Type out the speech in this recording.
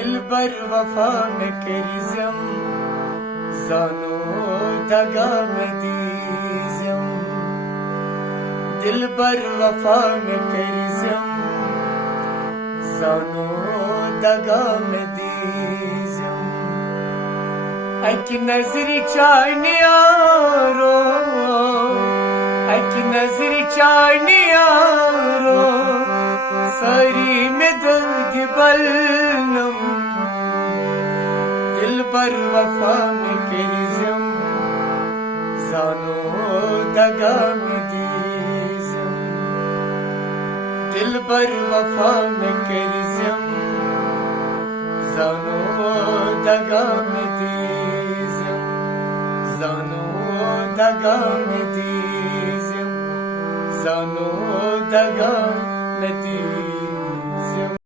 दिलबर वफा में करीज़म जानो दगा में दीज़म दिलबर वफा में करीज़म जानो दगा में दीज़म अक नजर चानियारो अक नजर चानियारो सारी में दर्द बलनम दिलबर वफा में करीज़म जानो दगा में दीज़म दिलबर वफा में करीज़म जानो दगा में दीज़म जानो दगा में दीज़म